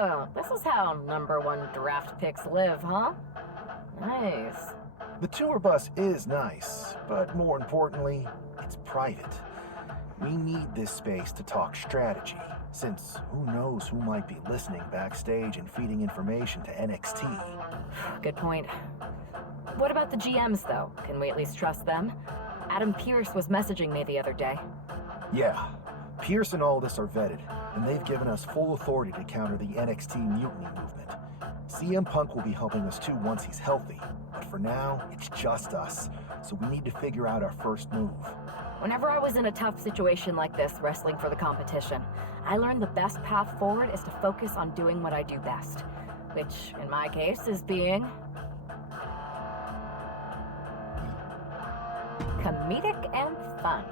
Oh, this is how #1 draft picks live, huh? Nice. The tour bus is nice, but more importantly, it's private. We need this space to talk strategy, since who knows who might be listening backstage and feeding information to NXT. Good point. What about the GMs, though? Can we at least trust them? Adam Pearce was messaging me the other day. Yeah, Pierce and Aldis are vetted, and they've given us full authority to counter the NXT mutiny movement. CM Punk will be helping us too once he's healthy, but for now, it's just us, so we need to figure out our first move. Whenever I was in a tough situation like this, wrestling for the competition, I learned the best path forward is to focus on doing what I do best, which, in my case, is being comedic and fun.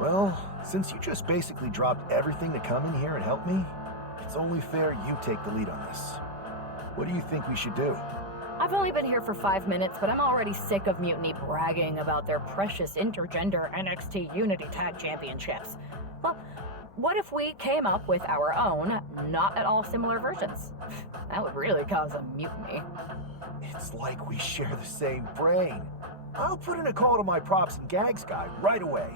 Well, since you just basically dropped everything to come in here and help me, it's only fair you take the lead on this. What do you think we should do? I've only been here for 5 minutes, but I'm already sick of Mutiny bragging about their precious intergender NXT Unity Tag Championships. Well, what if we came up with our own, not at all similar versions? That would really cause a mutiny. It's like we share the same brain. I'll put in a call to my props and gags guy right away.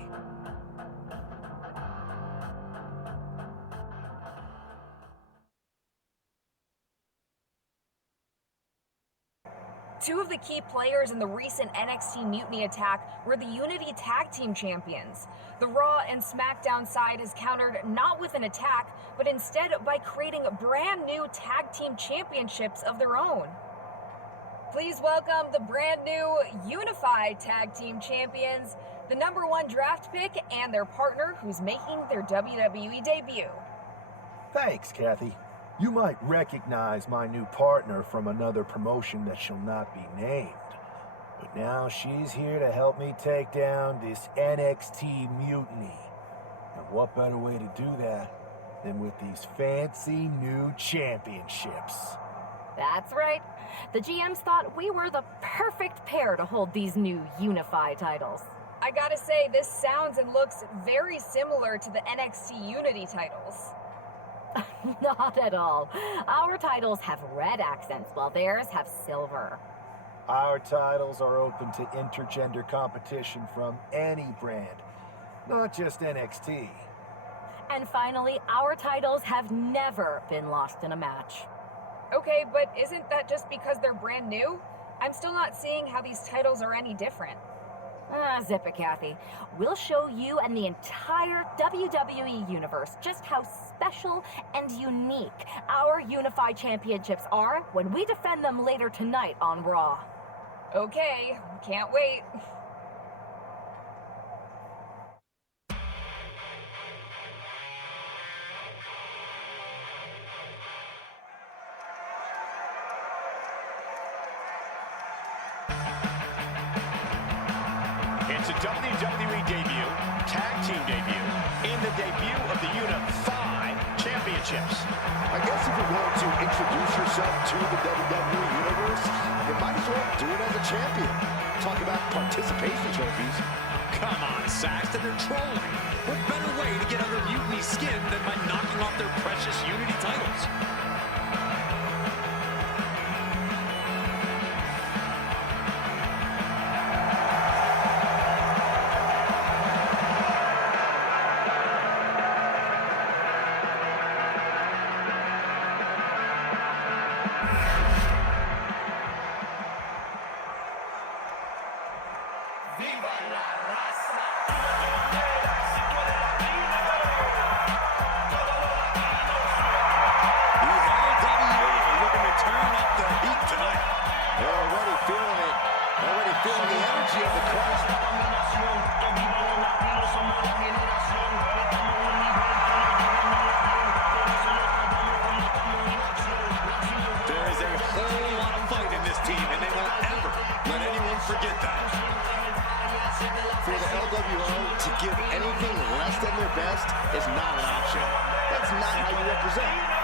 Two of the key players in the recent NXT Mutiny attack were the Unity Tag Team Champions. The Raw and SmackDown side has countered not with an attack, but instead by creating brand new Tag Team Championships of their own. Please welcome the brand new Unified Tag Team Champions, the #1 draft pick, and their partner who's making their WWE debut. Thanks, Kathy. You might recognize my new partner from another promotion that shall not be named. But now she's here to help me take down this NXT mutiny. And what better way to do that than with these fancy new championships? That's right. The GMs thought we were the perfect pair to hold these new Unified titles. I gotta say, this sounds and looks very similar to the NXT Unity titles. Not at all. Our titles have red accents, while theirs have silver. Our titles are open to intergender competition from any brand, not just NXT. And finally, our titles have never been lost in a match. Okay, but isn't that just because they're brand new? I'm still not seeing how these titles are any different. Zip it, Kathy. We'll show you and the entire WWE universe just how special and unique our Unified Championships are when we defend them later tonight on Raw. Okay, can't wait. It's a WWE debut, tag team debut, and the debut of the Unified Championships. I guess if you're going to introduce yourself to the WWE Universe, you might as well do it as a champion. Talk about participation trophies. Come on, Saxton, they're trolling. What better way to get under Mutiny's skin than by knocking off their precious Unity titles? For the LWO to give anything less than their best is not an option. That's not how you represent.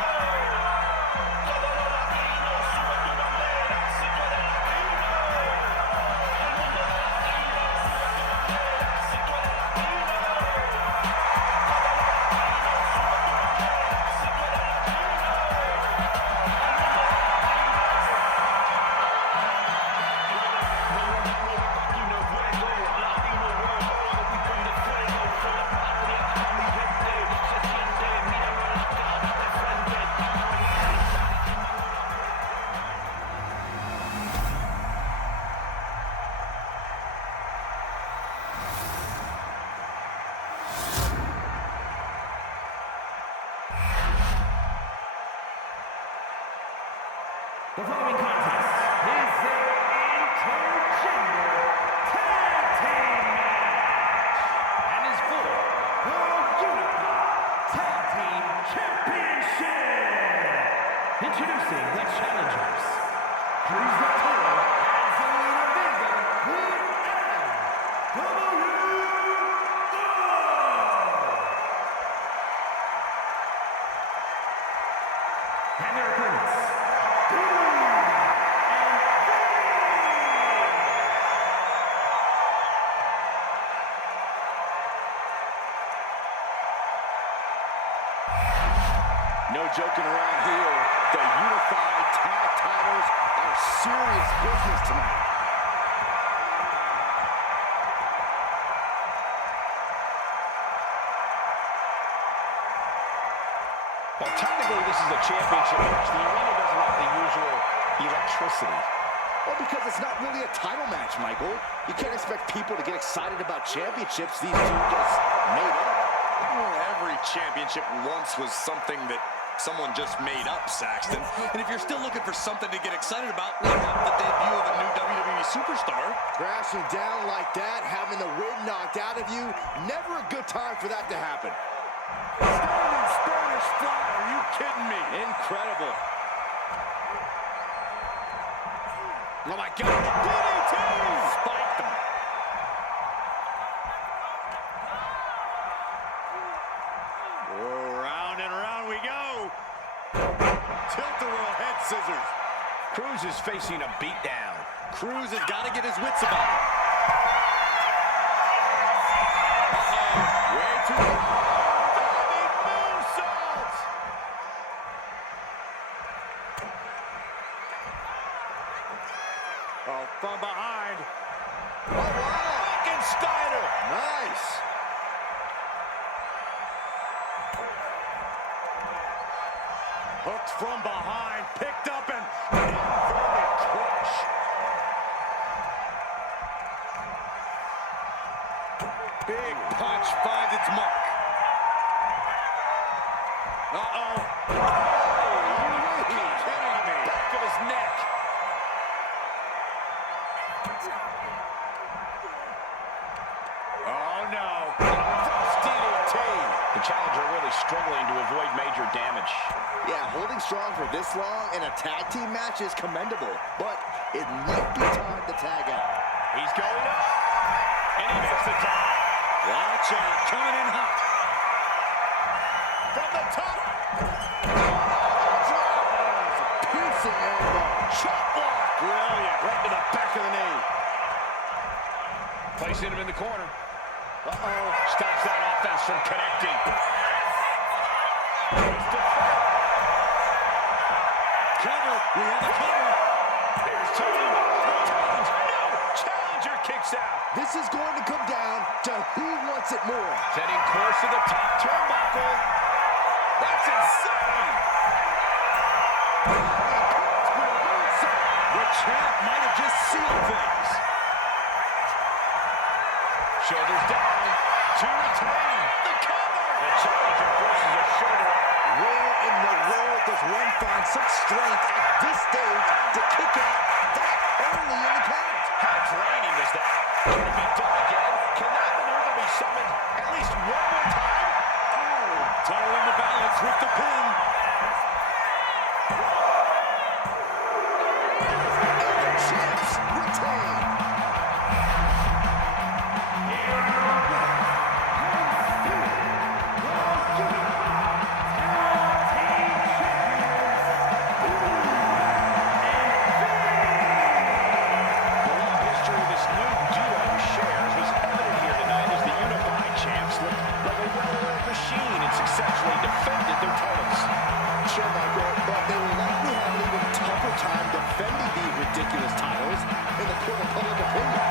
The following contest is an intergender tag team match and is for the Unified Tag Team Championship. Introducing the challengers. Cruz del Toro and Zelina Vega with and their opponents. No joking around here. The unified tag titles are serious business tonight. Well, technically, this is a championship match. The arena doesn't have the usual electricity. Well, because it's not really a title match, Michael. You can't expect people to get excited about championships these two just made up. Well, every championship once was something that someone just made up, Saxton. And if you're still looking for something to get excited about, look up the debut of a new WWE superstar. Crashing down like that, having the wind knocked out of you, never a good time for that to happen. Standing Spanish fly, are you kidding me? Incredible. Oh my God, DDT! Spiked him. Oh, round and round we go. Tilt-a-whirl head scissors. Cruz is facing a beatdown. Cruz has got to get his wits about him. Uh-oh, way too diving moonsault. Oh, from behind. Oh, wow. Frankensteiner. Nice. Hooked from behind, picked up and inverted crush. Big punch finds its mark. Uh-oh. Are you kidding me? Back of his neck. Oh, no. Reverse DDT. The challenger really struggling to avoid major damage. Yeah, holding strong for this long in a tag team match is commendable, but it might be time to tag out. He's going up. And he makes the tag. Watch out, coming in hot. From the top. Piercing elbow. Chop block. Brilliant. Right to the back of the knee. Placing him in the corner. Uh-oh. Stops that offense from connecting. Cover. We have a cover. Here's two. Retains. No. Challenger kicks out. This is going to come down to who wants it more. Setting course to the top turnbuckle. That's insane. The champ might have just sealed things. Shoulders down. To retain. The cover. The challenger forces a shoulder up. Where in the world does one find such strength at this stage to kick out that early in the count? How draining is that? Can it be done again? Can that maneuver be summoned at least one more time? Oh, total in the balance with the pin. And the champs retain. The long history this new duo shares was evident here tonight as the unified champs looked like a well-oiled machine and successfully defended their titles. Sure, Michael, but they will likely have an even tougher time defending these ridiculous titles in the court of public opinion.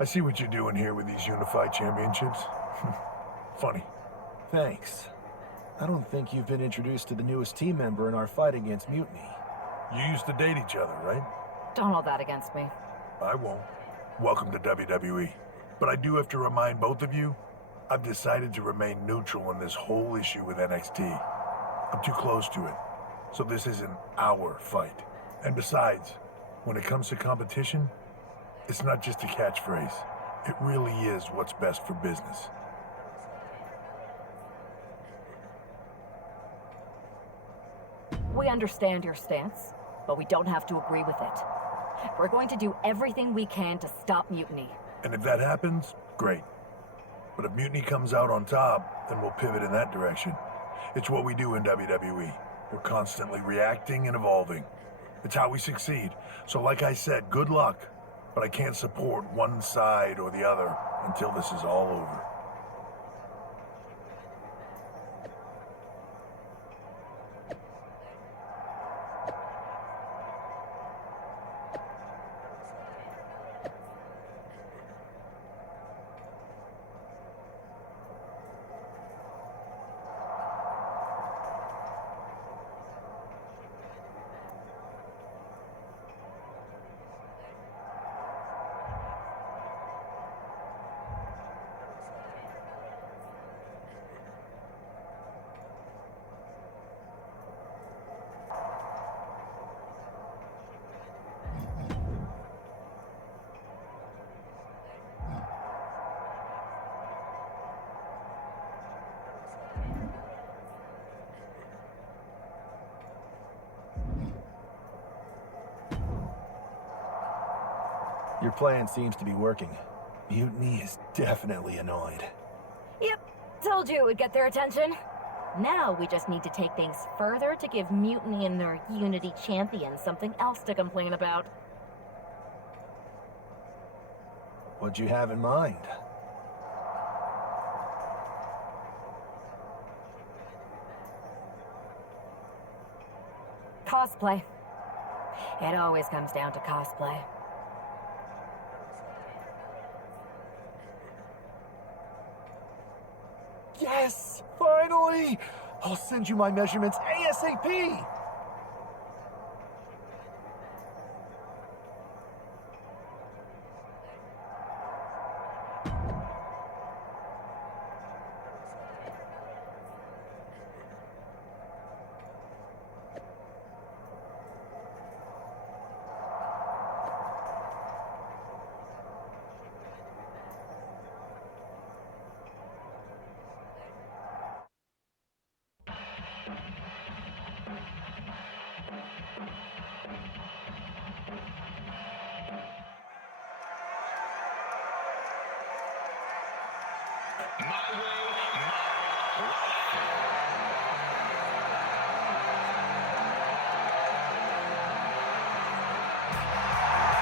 I see what you're doing here with these unified championships. Funny. Thanks. I don't think you've been introduced to the newest team member in our fight against Mutiny. You used to date each other, right? Don't hold that against me. I won't. Welcome to WWE. But I do have to remind both of you, I've decided to remain neutral in this whole issue with NXT. I'm too close to it, so this isn't our fight. And besides, when it comes to competition, it's not just a catchphrase. It really is what's best for business. We understand your stance, but we don't have to agree with it. We're going to do everything we can to stop mutiny. And if that happens, great. But if mutiny comes out on top, then we'll pivot in that direction. It's what we do in WWE. We're constantly reacting and evolving. It's how we succeed. So like I said, good luck. But I can't support one side or the other until this is all over. Your plan seems to be working. Mutiny is definitely annoyed. Yep, told you it would get their attention. Now we just need to take things further to give Mutiny and their Unity champion something else to complain about. What'd you have in mind? Cosplay. It always comes down to cosplay. Yes! Finally! I'll send you my measurements ASAP!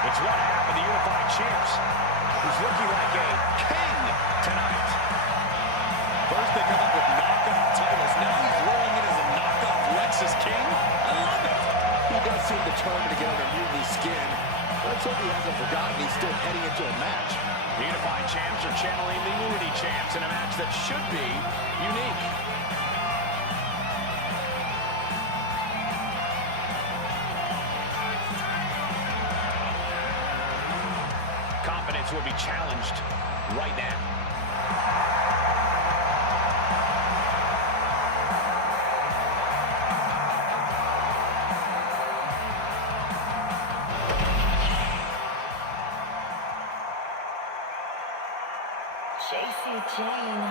It's one half of the unified champs, who's looking like a king tonight. First they come up with knockoff titles. Now he's rolling in as a knockoff Lexus King. I love it. He does seem determined to get under Mutiny's skin. Let's hope he hasn't forgotten he's still heading into a match. The unified champs are channeling the Unity champs in a match that should be unique. Confidence will be challenged right now. JC Jane.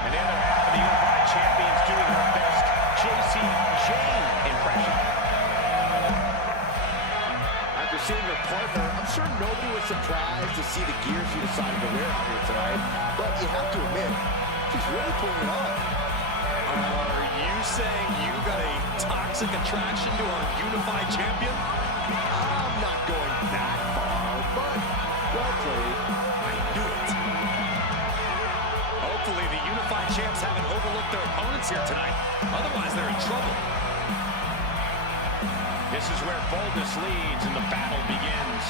And the other half of the unified champions doing her best JC Jane impression. After seeing her partner, I'm sure nobody was surprised to see the gear she decided to wear out here tonight. But you have to admit, she's really pulling it off. Are you saying you got a toxic attraction to our unified champion? I'm not going that far, but well played. I knew it. Hopefully the unified champs haven't overlooked their opponents here tonight. Otherwise they're in trouble. This is where boldness leads and the battle begins.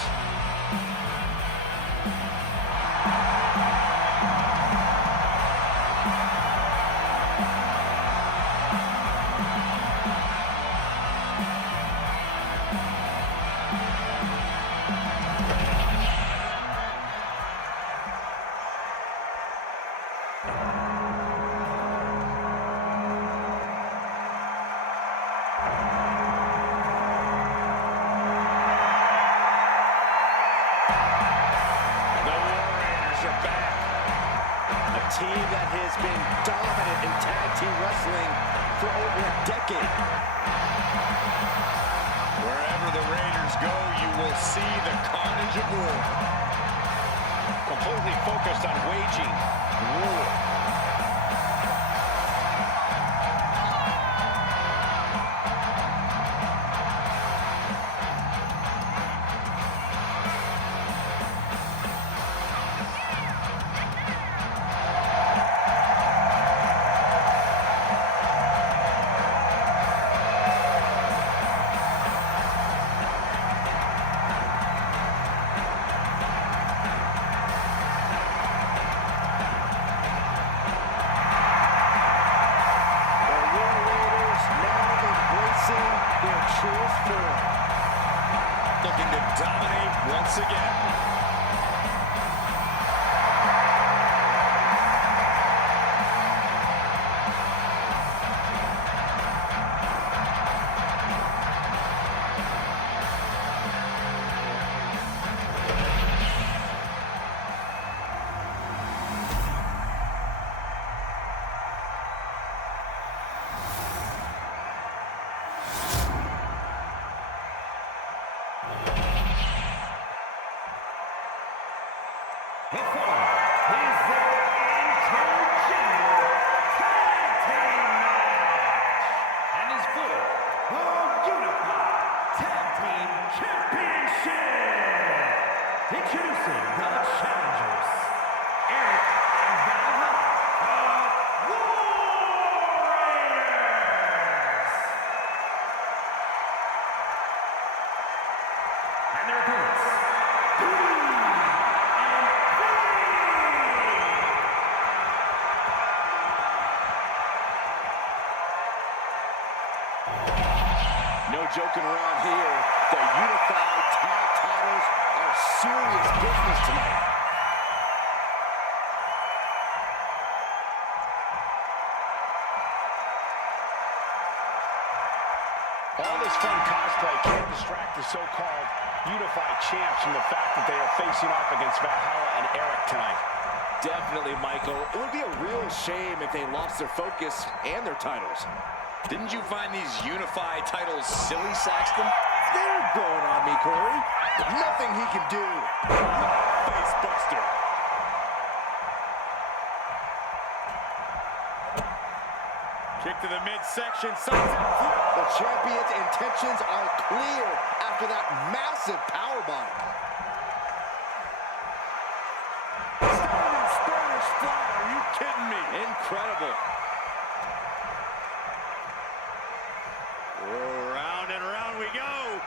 team that has been dominant in tag team wrestling for over a decade. Wherever the Raiders go, you will see the carnage of war. Completely focused on waging war. Looking to dominate once again. The following is their intergender tag team match and is for the Unified Tag Team Championship. Introducing the challengers, Eric and Valhalla of War Raiders. And their opponents, No joking around here. The Unified Tag Titles are serious business tonight. All this fun cosplay can't distract the so-called Unified Champs from the fact that they are facing off against Valhalla and Eric tonight. Definitely, Michael. It would be a real shame if they lost their focus and their titles. Didn't you find these unified titles silly, Saxton? They're growing on me, Corey. Nothing he can do. Face buster. Kick to the midsection. Sunset flip. The champion's intentions are clear after that massive powerbomb. Standing Spanish fly. Are you kidding me? Incredible. Round and round we go.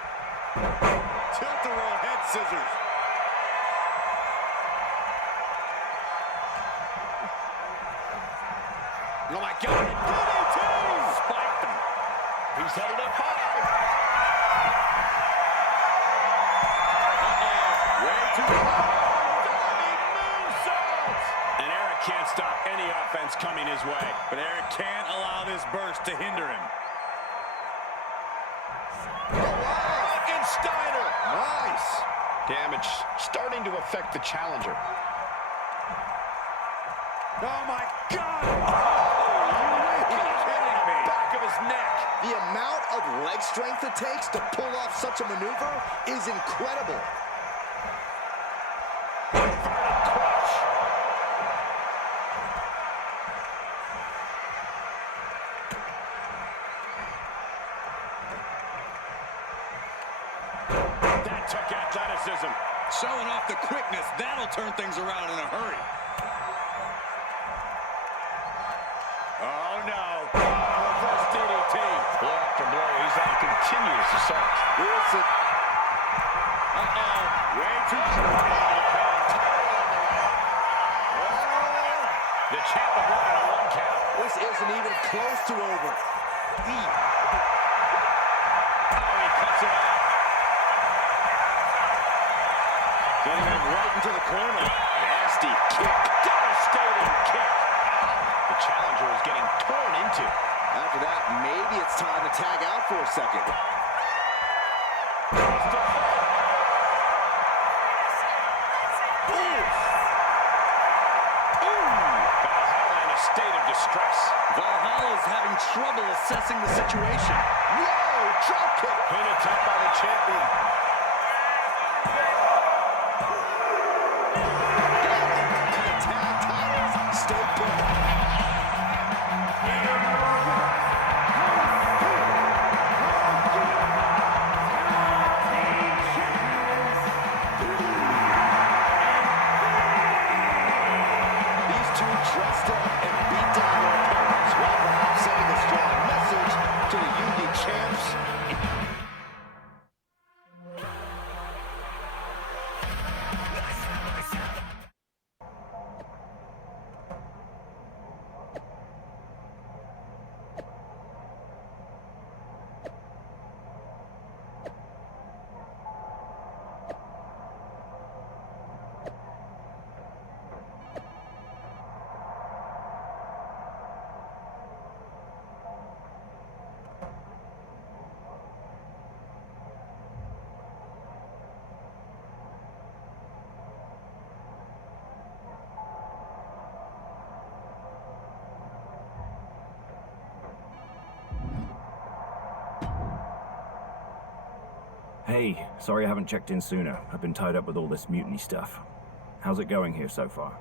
Tilt-a-roll head scissors. Oh my God. DDT! Spiked him. He's headed up high. Way too high. And Eric can't stop any offense coming his way. But Eric can't allow this burst to hinder him. Steiner. Nice. Damage starting to affect the challenger. Oh my God! Are you kidding me? Back of his neck. The amount of leg strength it takes to pull off such a maneuver is incredible. Inverted clutch. That took athleticism. Showing off the quickness. That'll turn things around in a hurry. Oh, no. Reverse DDT. Blow after blow. He's on continuous assault. Wilson. Way too short. The champ of one on a 1 count. This isn't even close to over. Oh, he cuts it off. Getting him right into the corner. Nasty kick. Devastating kick. The challenger is getting torn into. After that, maybe it's time to tag out for a second. Ooh. state of distress. Valhalla is having trouble assessing the situation. Whoa, drop kick. Pin attempt by the champion. And the tag titles stay put. These two dressed up and beat down their opponents while perhaps sending a strong message to the Unity champs. Hey, sorry I haven't checked in sooner. I've been tied up with all this mutiny stuff. How's it going here so far?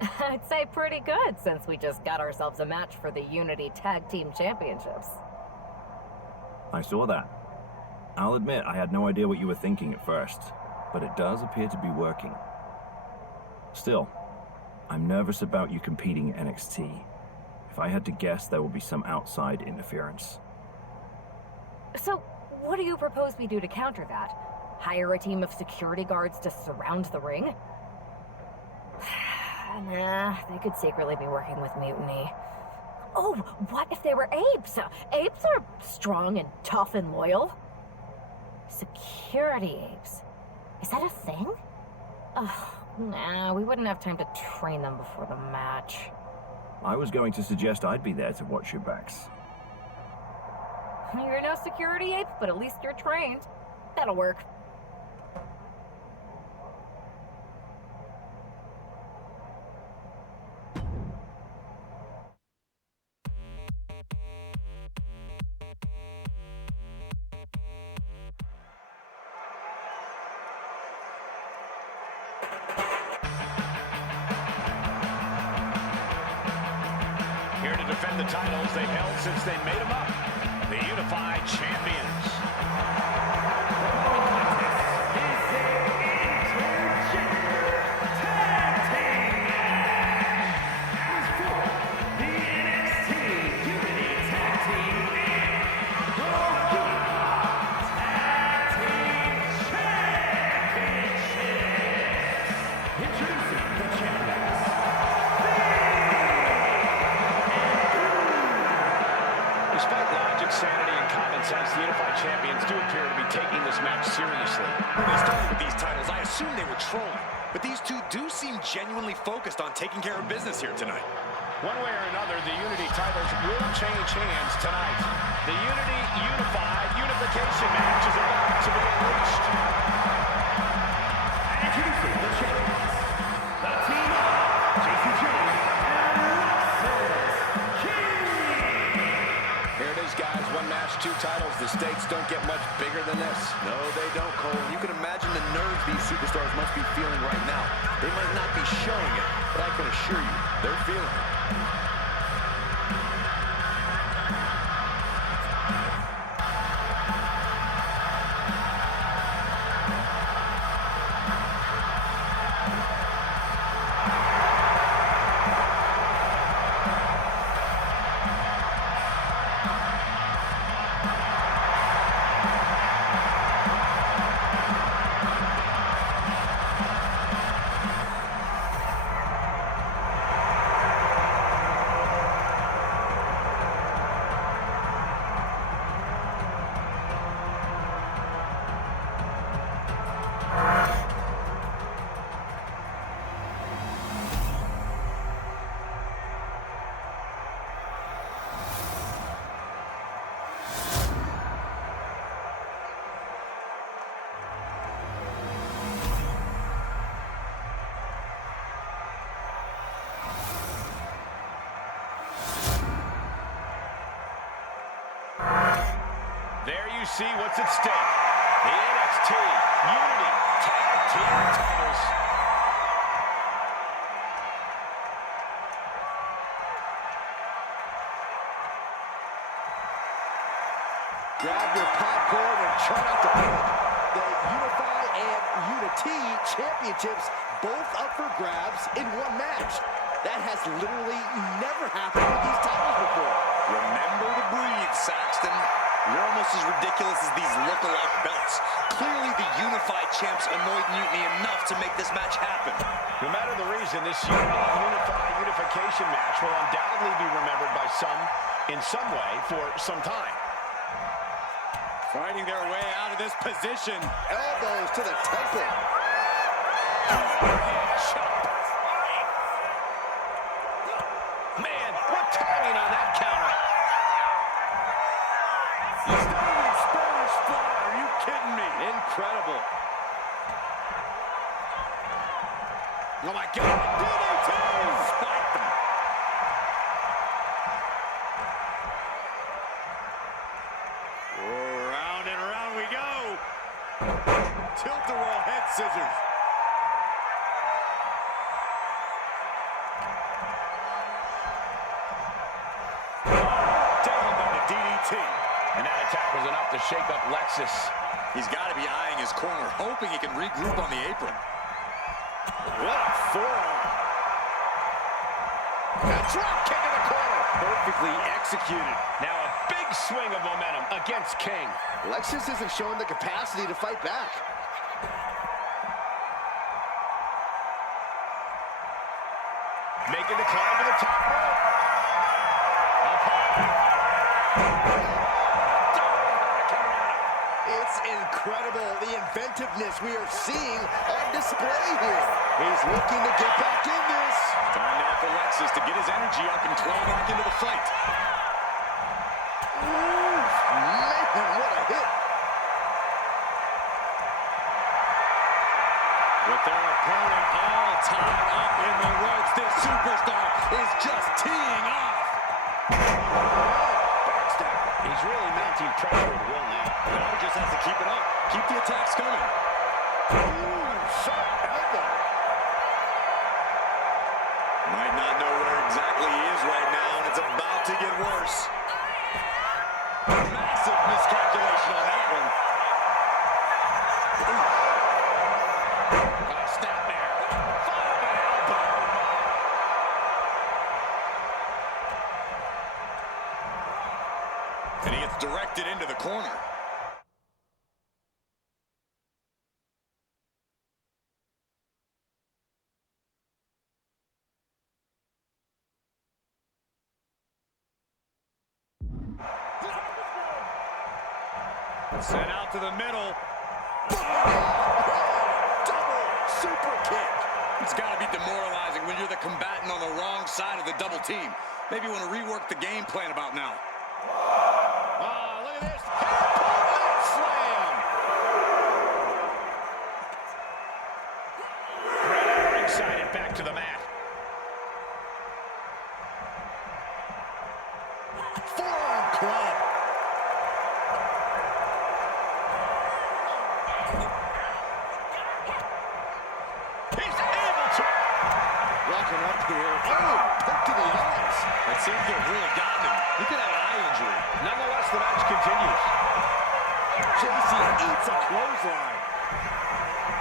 I'd say pretty good, since we just got ourselves a match for the Unity Tag Team Championships. I saw that. I'll admit I had no idea what you were thinking at first, but it does appear to be working. Still, I'm nervous about you competing in NXT. If I had to guess, there will be some outside interference. So, what do you propose we do to counter that? Hire a team of security guards to surround the ring? Nah, they could secretly be working with Mutiny. Oh, what if they were apes? Apes are strong and tough and loyal. Security apes? Is that a thing? Nah, we wouldn't have time to train them before the match. I was going to suggest I'd be there to watch your backs. You're no security ape, but at least you're trained. That'll work. Here to defend the titles they've held since they made them up. The Unified Champions. The following contest is an intergender tag team match. As for the NXT Unity Tag Team and the Unified Tag Team Championships. Introducing the champions. Despite logic, sanity, and common sense, the Unified Champions do appear to be taking this match seriously. When they started with these titles, I assumed they were trolling. But these two do seem genuinely focused on taking care of business here tonight. One way or another, the Unity titles will change hands tonight. The Unity Unified Unification match is about to be unleashed. And introducing the champions, the team of JCJ and Alexis King. Here it is, guys. One match, two titles. The stakes don't get much bigger than this. No, they don't, Cole. You can imagine the nerves these superstars must be feeling right now. They might not be showing it, but I can assure you, they're feeling it. see what's at stake. The NXT Unity Tag Team titles. Grab your popcorn and try not to panic. The Unify and Unity championships both up for grabs in one match. That has literally never happened with these titles before. Remember to breathe, Saxton. You're almost as ridiculous as these look-alike belts. Clearly, the Unified champs annoyed Mutiny enough to make this match happen. No matter the reason, this unification match will undoubtedly be remembered by some in some way for some time. Fighting their way out of this position. Elbows to the temple. Man, what timing on that counter. Standing Spanish fly. Are you kidding me? Incredible. Oh, my God. DDT! Spiked them. Round and round we go. Tilt-a-whirl head scissors. Down by the DDT. And that attack was enough to shake up Lexus. He's got to be eyeing his corner, hoping he can regroup on the apron. What a forearm. A drop kick in the corner. Perfectly executed. Now a big swing of momentum against King. Lexus isn't showing the capacity to fight back. Making the climb to the top rope. It's incredible, the inventiveness we are seeing on display here. He's looking to get back in this. Time now for Lexus to get his energy up and claw back into the fight. Ooh, man, what a hit. With their opponent all tied up in the ropes, this superstar is just teeing off. Backstabber. He's really mounting pressure at will now. Now he just has to keep it up. Keep the attacks coming. Ooh, sharp elbow. Might not know where exactly he is right now, and it's about to get worse. Massive miscalculation on that one. Snap there. Followed by elbow. And he gets directed into the corner. Sent out to the middle. Double super kick. It's got to be demoralizing when you're the combatant on the wrong side of the double team. Maybe you want to rework the game plan about now. Oh, look at this. Leg slam. Right ringside and back to the mat. Forearm club. He's able to. Walking up here. Oh, poke to the eyes. That seems to have really gotten him. He could have an eye injury. Nonetheless, the match continues. JC eats a clothesline.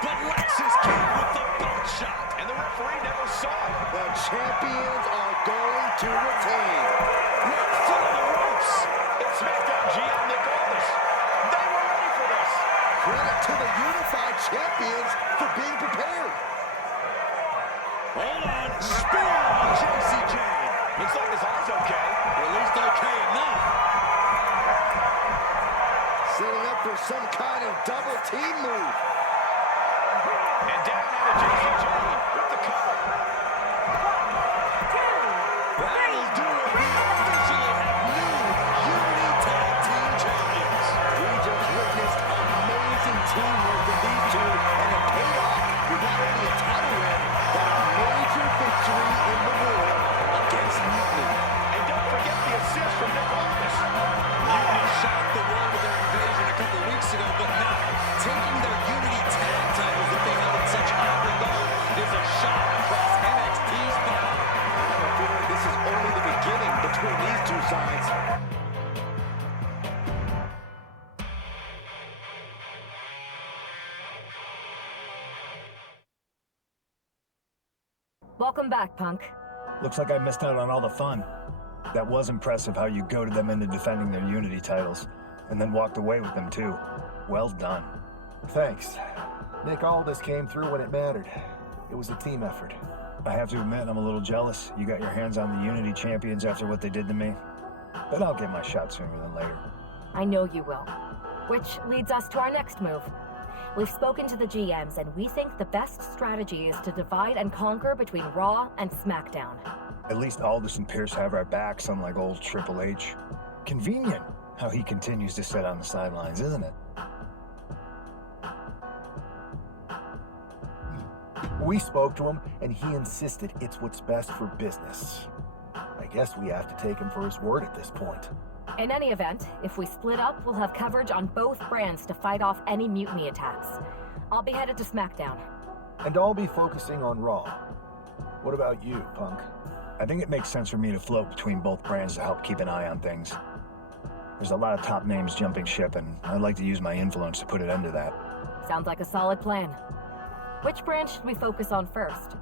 But Lexus came with the belt shot. And the referee never saw it. The champions are going to retain. Right foot on the ropes. It's SmackDown GM Nick Aldis. They were ready for this. Credit to the unified champions for being prepared. Hold on. Spear on JC Jane. Looks like his eye's okay. Or at least okay enough. Setting up for some kind of double team move. And down out of JC Jane with the cover. That'll do it. We officially have new Unity Tag Team Champions. We just witnessed amazing teamwork from these two, and it paid off with not only a title win, but a major victory in the war against Mutiny. And don't forget the assist from Nick Aldis. Mutiny shocked the world with their invasion a couple two sides. Welcome back, Punk. Looks like I missed out on all the fun. That was impressive how you goaded them into defending their Unity titles, and then walked away with them too. Well done. Thanks. Nick Aldis came through when it mattered. It was a team effort. I have to admit, I'm a little jealous. You got your hands on the Unity champions after what they did to me. But I'll get my shot sooner than later. I know you will. Which leads us to our next move. We've spoken to the GMs, and we think the best strategy is to divide and conquer between Raw and SmackDown. At least Aldis and Pierce have our backs, unlike old Triple H. Convenient how he continues to sit on the sidelines, isn't it? We spoke to him, and he insisted it's what's best for business. I guess we have to take him for his word at this point. In any event, if we split up, we'll have coverage on both brands to fight off any mutiny attacks. I'll be headed to SmackDown. And I'll be focusing on Raw. What about you, Punk? I think it makes sense for me to float between both brands to help keep an eye on things. There's a lot of top names jumping ship, and I'd like to use my influence to put an end to that. Sounds like a solid plan. Which brand should we focus on first?